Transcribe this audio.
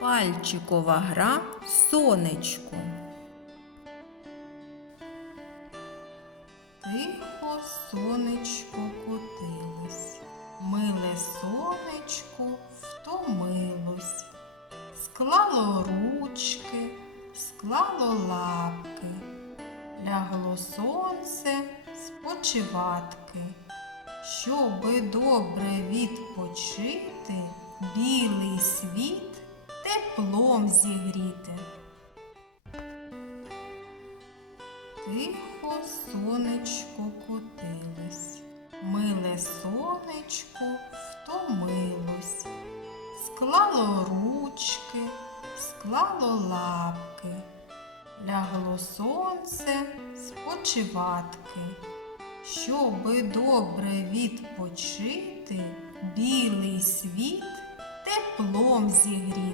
Пальчикова гра сонечку. Тихо сонечко котилось, миле сонечко втомилось, склало ручки, склало лапки, лягло сонце спочиватки. Щоби добре відпочити, білий світ теплом зігріти. Тихо сонечко котилось, миле сонечко втомилось, склало ручки, склало лапки, лягло сонце спочиватки. Щоби добре відпочити, білий світ теплом зігріти.